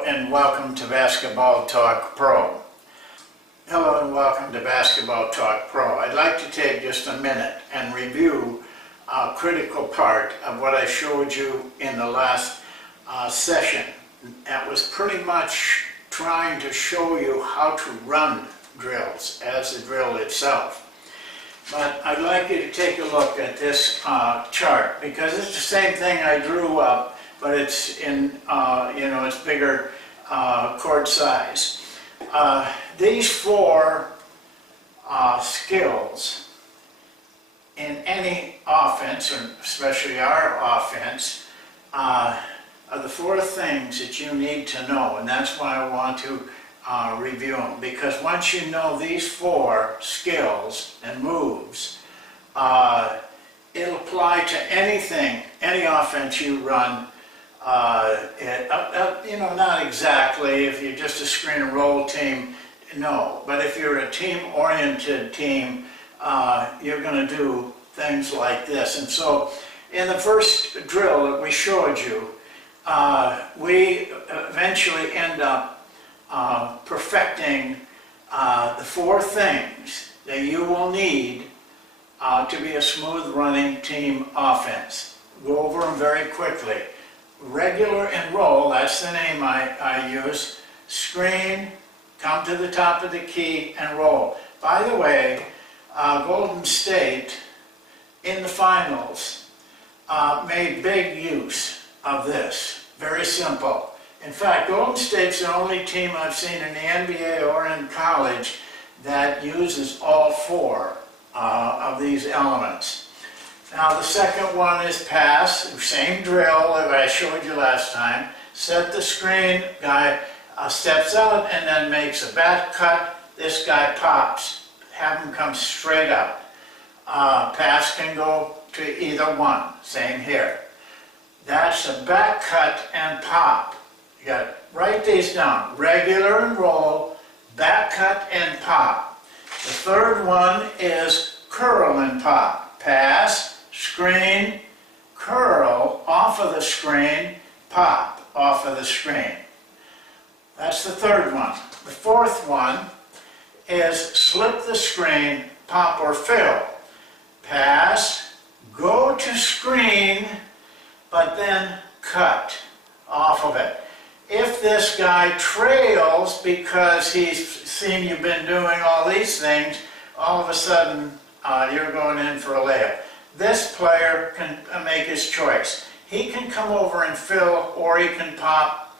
Hello and welcome to Basketball Talk Pro. Hello and welcome to Basketball Talk Pro. I'd like to take just a minute and review a critical part of what I showed you in the last session. That was pretty much trying to show you how to run drills as the drill itself. But I'd like you to take a look at this chart because it's the same thing I drew up, but it's in, it's bigger chord size. These four skills in any offense, and especially our offense, are the four things that you need to know, and that's why I want to review them. Because once you know these four skills and moves, it'll apply to anything, any offense you run. Not exactly. If you're just a screen and roll team, no. But if you're a team-oriented team, you're going to do things like this. And so, in the first drill that we showed you, we eventually end up perfecting the four things that you will need to be a smooth running team offense. Go over them very quickly. Regular and roll, that's the name I use. Screen, come to the top of the key, and roll. By the way, Golden State in the finals made big use of this. Very simple. In fact, Golden State's the only team I've seen in the NBA or in college that uses all four of these elements. Now the second one is pass, same drill that I showed you last time. Set the screen, guy steps out and then makes a back cut. This guy pops, have him come straight up. Pass can go to either one, same here. That's a back cut and pop. You got to write these down, regular and roll, back cut and pop. The third one is curl and pop. Pass, screen, curl, off of the screen, pop, off of the screen. That's the third one. The fourth one is slip the screen, pop or fill. Pass, go to screen, but then cut off of it. If this guy trails because he's seen you've been doing all these things, all of a sudden you're going in for a layup. This player can make his choice. He can come over and fill, or he can pop.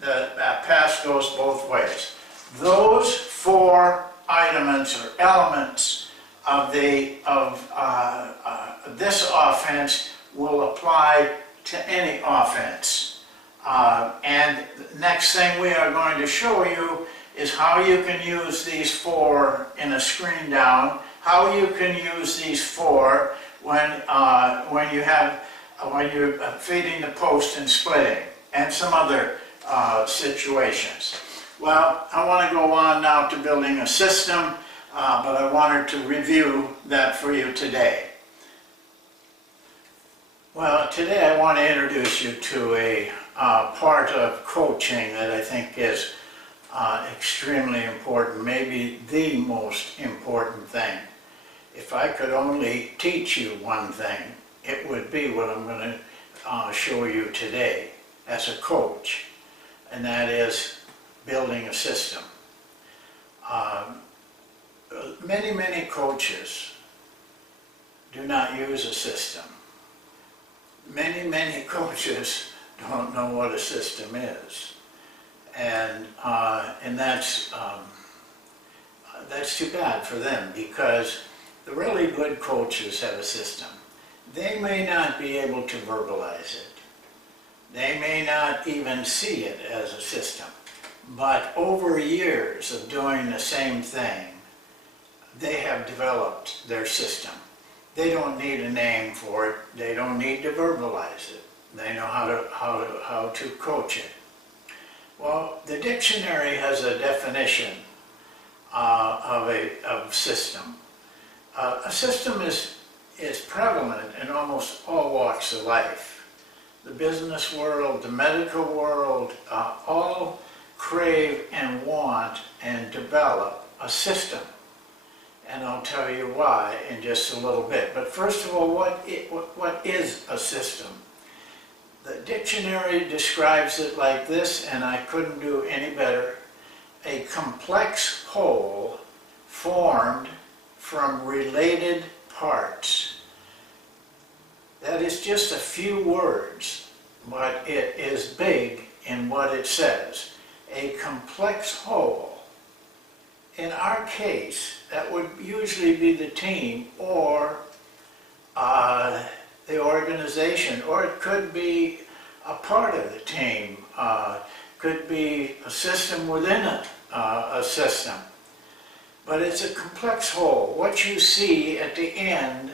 The pass goes both ways. Those four elements of this offense will apply to any offense. And the next thing we are going to show you is how you can use these four in a screen down. How you can use these four when you're feeding the post and splitting, and some other situations. Well, I want to go on now to building a system, but I wanted to review that for you today. Well, today I want to introduce you to a part of coaching that I think is extremely important, maybe the most important thing. If I could only teach you one thing, it would be what I'm going to show you today as a coach, and that is building a system. Many coaches do not use a system. Many coaches don't know what a system is, and that's too bad for them, because the really good coaches have a system. They may not be able to verbalize it. They may not even see it as a system. But over years of doing the same thing, they have developed their system. They don't need a name for it. They don't need to verbalize it. They know how to coach it. Well, the dictionary has a definition of system. A system is prevalent in almost all walks of life. the business world, the medical world, all crave and want and develop a system. And I'll tell you why in just a little bit. But first of all, what is a system? The dictionary describes it like this, and I couldn't do any better. A complex whole formed from related parts. That is just a few words, but it is big in what it says. A complex whole. In our case, that would usually be the team or the organization, or it could be a part of the team, could be a system within a system. But it's a complex whole. What you see at the end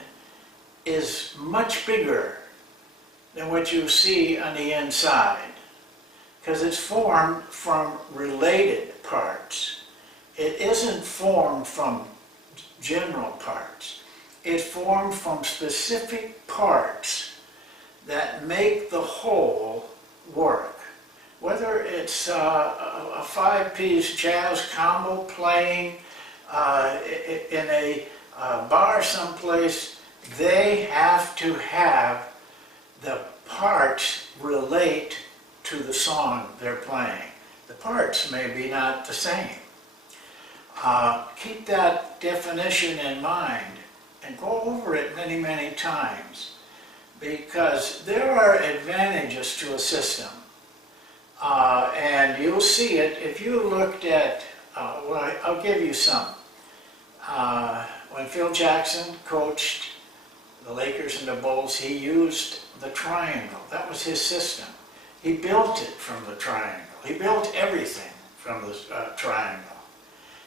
is much bigger than what you see on the inside, because it's formed from related parts. It isn't formed from general parts. It's formed from specific parts that make the whole work. Whether it's a five-piece jazz combo playing in a bar someplace, they have to have the parts relate to the song they're playing. The parts may be not the same. Keep that definition in mind and go over it many, many times, because there are advantages to a system. And you'll see it if you looked at, well, I'll give you some. When Phil Jackson coached the Lakers and the Bulls, he used the triangle. That was his system. He built it from the triangle. He built everything from the triangle.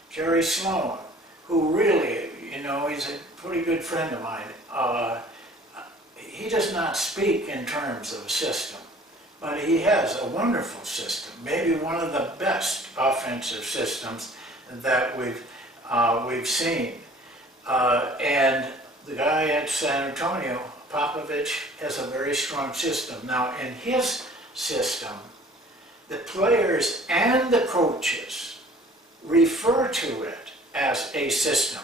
Jerry Sloan, who really, you know, he's a pretty good friend of mine. He does not speak in terms of a system, but he has a wonderful system, maybe one of the best offensive systems that we've seen. And the guy at San Antonio, Popovich, has a very strong system. Now, in his system, the players and the coaches refer to it as a system.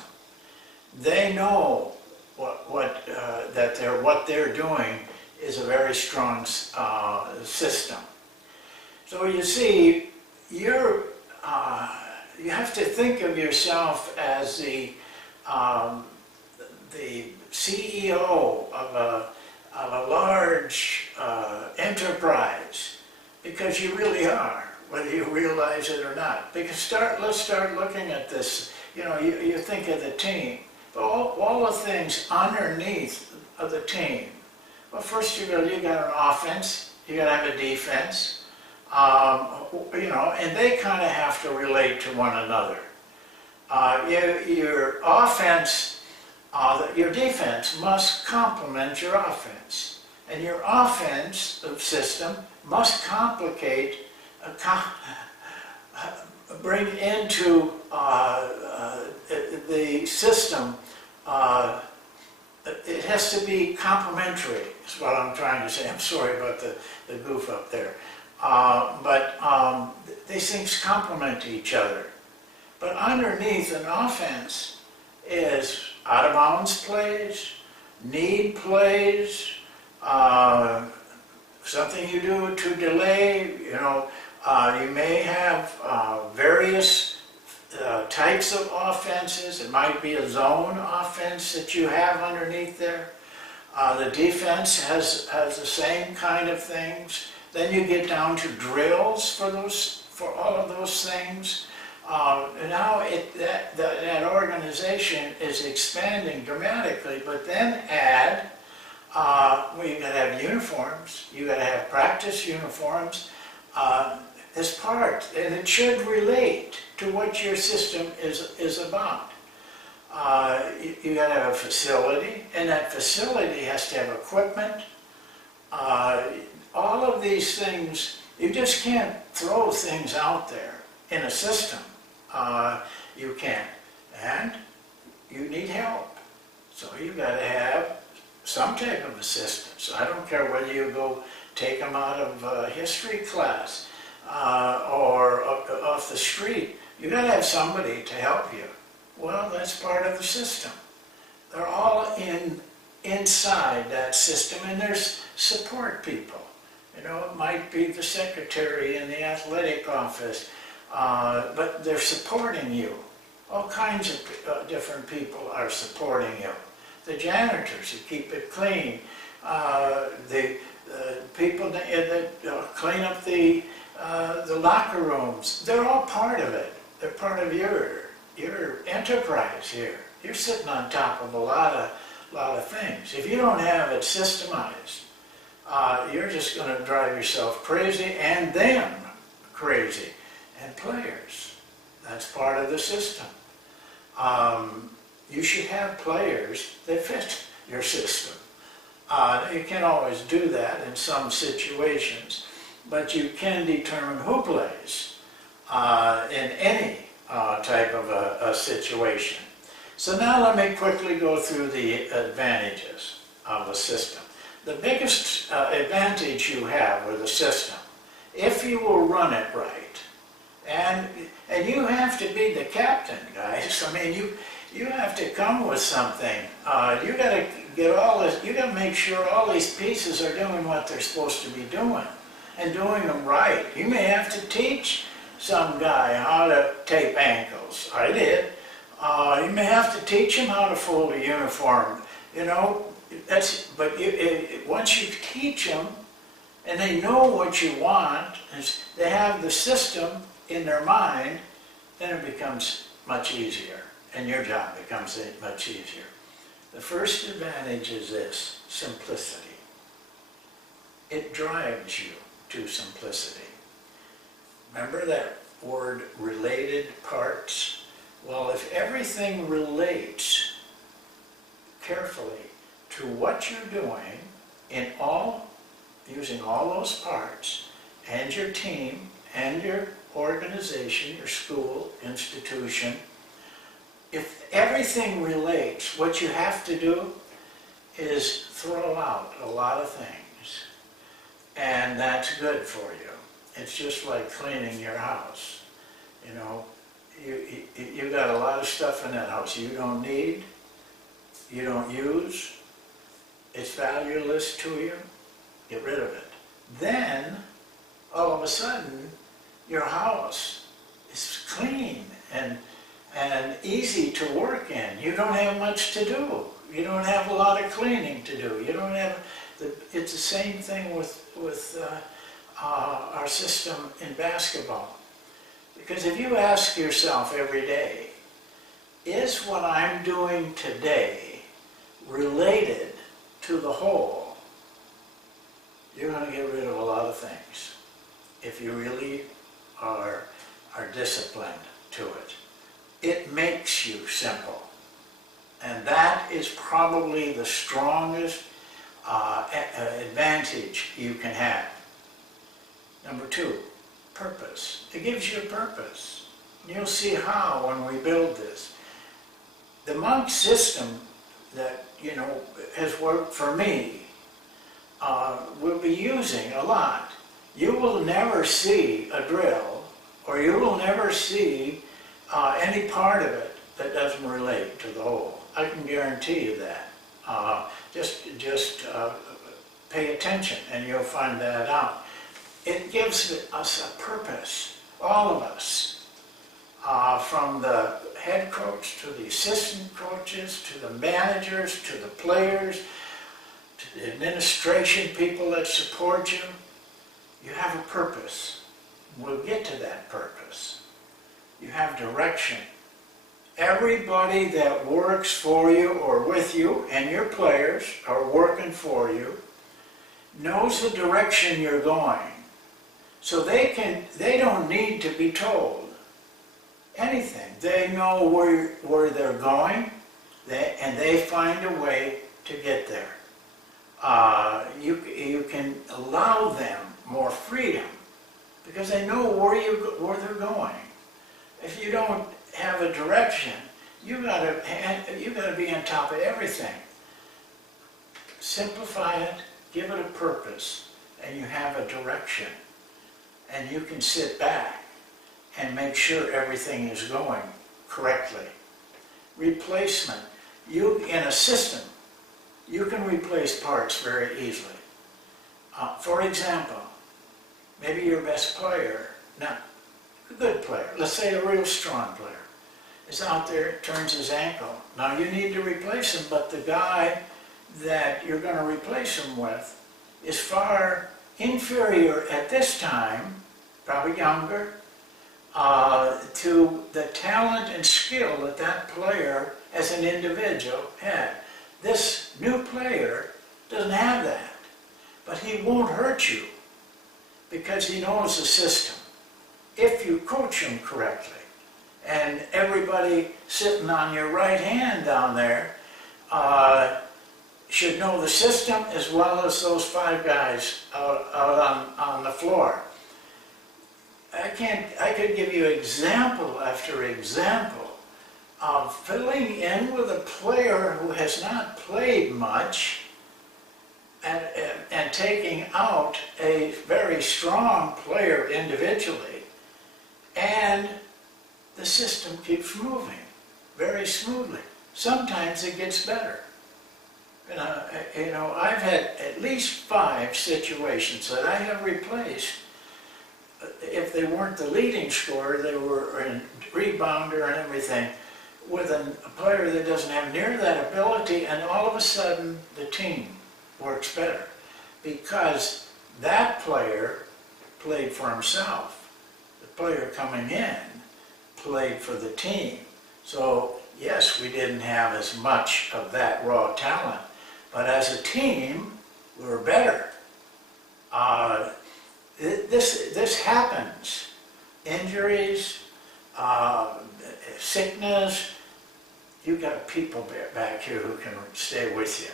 They know what they're doing is a very strong system. So you see, you have to think of yourself as the CEO of a large enterprise, because you really are, whether you realize it or not. Because let's start looking at this. You know, you think of the team, but all the things underneath of the team. Well, first you got an offense, you got to have a defense, you know, and they kind of have to relate to one another. Your offense, your defense must complement your offense, and your offensive system must bring into the system. It has to be complementary, is what I'm trying to say. I'm sorry about the goof up there. But these things complement each other. But underneath an offense is out-of-bounds plays, need plays, something you do to delay. You know, you may have various types of offenses. It might be a zone offense that you have underneath there. The defense has the same kind of things. Then you get down to drills for all of those things. Now that organization is expanding dramatically, but then add, well, you got to have uniforms, you got to have practice uniforms as part, and it should relate to what your system is about. You got to have a facility, and that facility has to have equipment. All of these things, you just can't throw things out there in a system. You can't. And you need help. So you got to have some type of assistance. I don't care whether you go take them out of history class or off the street. You got to have somebody to help you. Well, that's part of the system. They're all inside that system, and there's support people. You know, it might be the secretary in the athletic office, but they're supporting you. All kinds of different people are supporting you. The janitors who keep it clean, the people that clean up the locker rooms, they're all part of it. They're part of your enterprise here. You're sitting on top of a lot of things. If you don't have it systemized, you're just going to drive yourself crazy and them crazy. And players, that's part of the system. You should have players that fit your system. You can't always do that in some situations, but you can determine who plays in any type of a situation. So now let me quickly go through the advantages of a system. The biggest advantage you have with a system, if you will run it right, and you have to be the captain, guys. I mean, you have to come with something. You got to get all this. You got to make sure all these pieces are doing what they're supposed to be doing, and doing them right. You may have to teach some guy how to tape ankles. I did. You may have to teach him how to fold a uniform. You know, once you teach them, and they know what you want, they have the system in their mind, then it becomes much easier, and your job becomes much easier. The first advantage is this: simplicity. It drives you to simplicity. Remember that word, related parts? Well, if everything relates carefully to what you're doing using all those parts, and your team, and your organization, your school, institution, if everything relates, what you have to do is throw out a lot of things. And that's good for you. It's just like cleaning your house. You know, you got a lot of stuff in that house you don't need, you don't use, it's valueless to you, get rid of it. Then, all of a sudden, your house is clean and easy to work in. You don't have much to do. You don't have a lot of cleaning to do. You don't have, it's the same thing with our system in basketball. Because if you ask yourself every day, is what I'm doing today related to the whole? You're going to get rid of a lot of things if you really are disciplined to it. It makes you simple. And that is probably the strongest advantage you can have. Number two, purpose. It gives you a purpose. You'll see how when we build this. The monk system that, you know, has worked for me, we'll be using a lot. You will never see a drill, or you will never see any part of it that doesn't relate to the whole. I can guarantee you that. Just pay attention and you'll find that out. It gives us a purpose, all of us, from the head coach to the assistant coaches, to the managers, to the players, to the administration, people that support you. You have a purpose. We'll get to that purpose. You have direction. Everybody that works for you or with you, and your players are working for you, knows the direction you're going. So they don't need to be told anything. They know where they're going, and they find a way to get there. You can allow them more freedom because they know where they're going. If you don't have a direction, you gotta be on top of everything. Simplify it, give it a purpose, and you have a direction, and you can sit back and make sure everything is going correctly. Replacement. In a system, you can replace parts very easily. For example, maybe your best player, not a good player, let's say a real strong player, is out there, turns his ankle. Now you need to replace him, but the guy that you're going to replace him with is far inferior at this time, probably younger, to the talent and skill that that player as an individual had. This new player doesn't have that, but he won't hurt you because he knows the system. If you coach him correctly, and everybody sitting on your right hand down there should know the system as well as those 5 guys out on the floor. I could give you example after example of filling in with a player who has not played much and taking out a very strong player individually, and the system keeps moving very smoothly. Sometimes it gets better. I've had at least 5 situations that I have replaced. If they weren't the leading scorer, they were a rebounder and everything, with a player that doesn't have near that ability, and all of a sudden the team works better because that player played for himself. The player coming in played for the team. So yes, we didn't have as much of that raw talent, but as a team, we were better. This happens. Injuries, sickness. You've got people back here who can stay with you.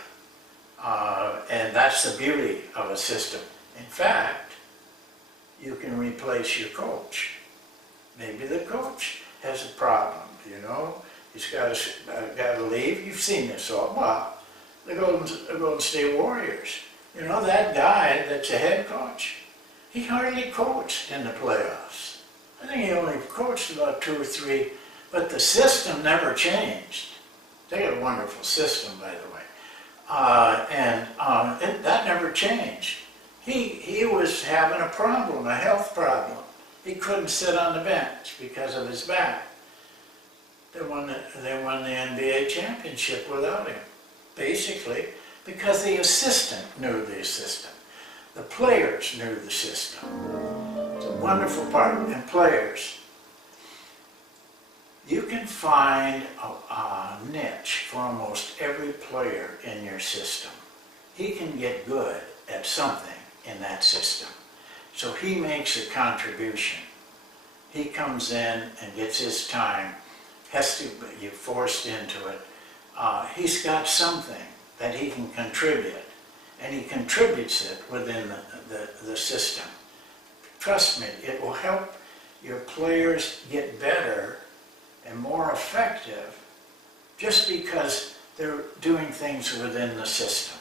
And that's the beauty of a system. In fact, you can replace your coach. Maybe the coach has a problem, He's got to leave. You've seen this all. Well, the Golden State Warriors. That guy that's a head coach, he hardly coached in the playoffs. I think he only coached about 2 or 3, but the system never changed. They got a wonderful system, by the way. That never changed. He was having a problem, a health problem. He couldn't sit on the bench because of his back. They won the NBA championship without him, basically, because the assistant knew the system. The players knew the system. It's a wonderful part. And players, you can find a niche for almost every player in your system. He can get good at something in that system. So he makes a contribution. He comes in and gets his time, has to be forced into it. He's got something that he can contribute, and he contributes it within the system. Trust me, it will help your players get better and more effective just because they're doing things within the system.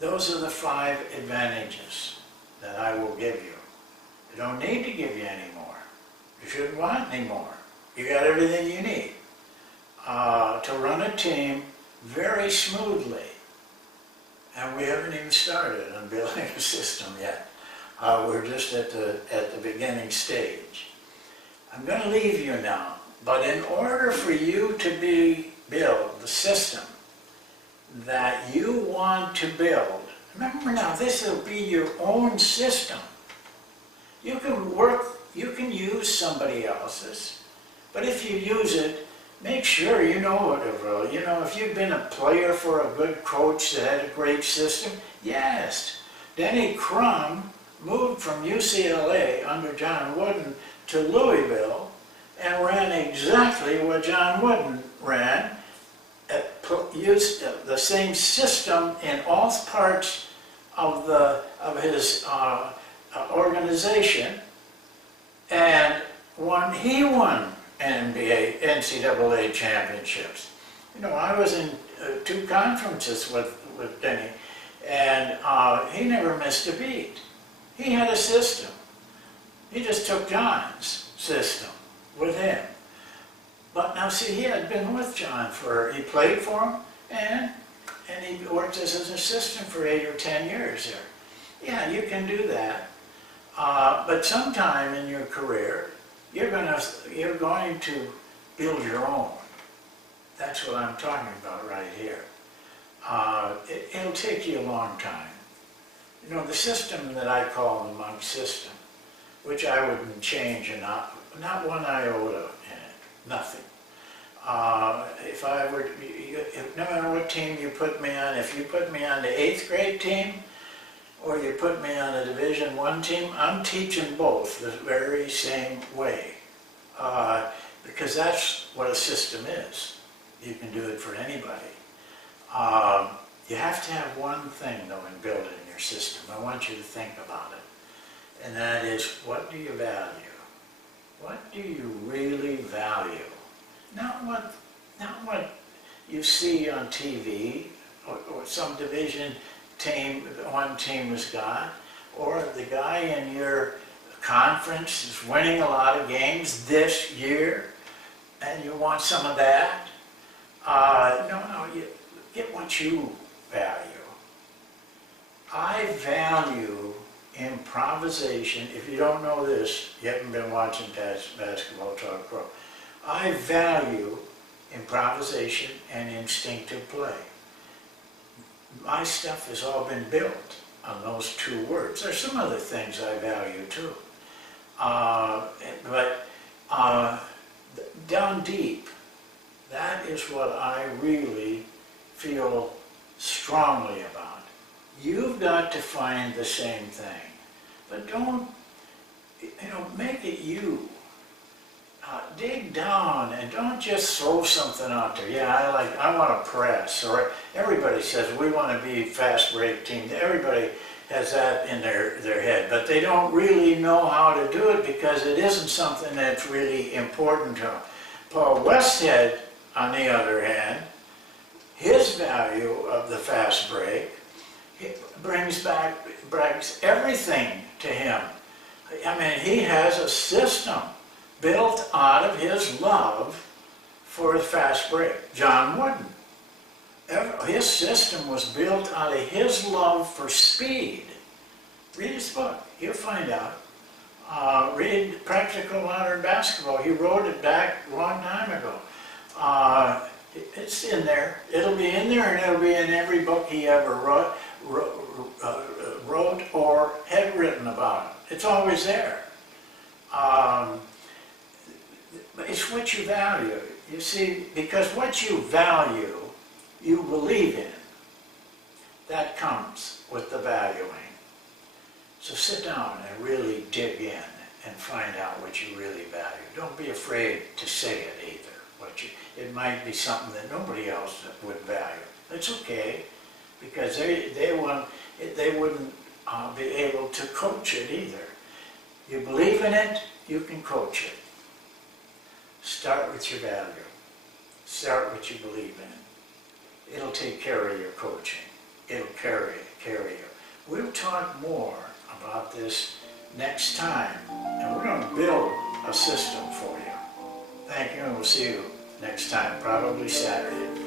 Those are the 5 advantages that I will give you. I don't need to give you any more. You shouldn't want any more. You got everything you need to run a team very smoothly. And we haven't even started on building a system yet. We're just at the beginning stage. I'm going to leave you now, but in order for you to build the system that you want to build, remember now, this will be your own system. You can use somebody else's, but if you use it, make sure you know what it will. If you've been a player for a good coach that had a great system, yes. Denny Crum moved from UCLA under John Wooden to Louisville and ran exactly what John Wooden ran, used the same system in all parts of his organization, and he won NCAA championships. I was in 2 conferences with Denny, And he never missed a beat. He had a system. He just took John's system with him. But now see, he had been with John he played for him, and he worked as his assistant for 8 or 10 years there. Yeah, you can do that. But sometime in your career, you're going to build your own. That's what I'm talking about right here. It'll take you a long time. You know, the system that I call the monk system, which I wouldn't change, and not one iota in it, nothing. If I were, no matter what team you put me on, if you put me on the 8th grade team, or you put me on a Division I team, I'm teaching both the very same way. Because that's what a system is. You can do it for anybody. You have to have one thing, though, in building your system. I want you to think about it. And that is, what do you value? What do you really value? Not what you see on TV, or some Division one team has got, or the guy in your conference is winning a lot of games this year, and you want some of that. No, you get what you value. I value improvisation. If you don't know this, you haven't been watching Basketball Talk Pro. I value improvisation and instinctive play. My stuff has all been built on those 2 words. There's some other things I value too. But down deep, that is what I really feel strongly about. You've got to find the same thing. But don't, make it you. Dig down and don't just throw something out there. Yeah, I want to press. Or everybody says we want to be fast break team. Everybody has that in their head, but they don't really know how to do it because it isn't something that's really important to them. Paul Westhead, on the other hand, his value of the fast break brings everything to him. I mean, he has a system built out of his love for the fast break. John wouldn't. His system was built out of his love for speed. Read his book. You'll find out. Read Practical Modern Basketball. He wrote it back a long time ago. It's in there. It'll be in there, and it'll be in every book he ever wrote or had written about it. It's always there. It's what you value. You see, because what you value, you believe in. That comes with the valuing. So sit down and really dig in and find out what you really value. Don't be afraid to say it either. It might be something that nobody else would value. It's okay, because they wouldn't be able to coach it either. You believe in it, you can coach it. Start with your value. Start what you believe in. It'll take care of your coaching. It'll carry you. We'll talk more about this next time, and we're going to build a system for you. Thank you, and we'll see you next time, probably Saturday.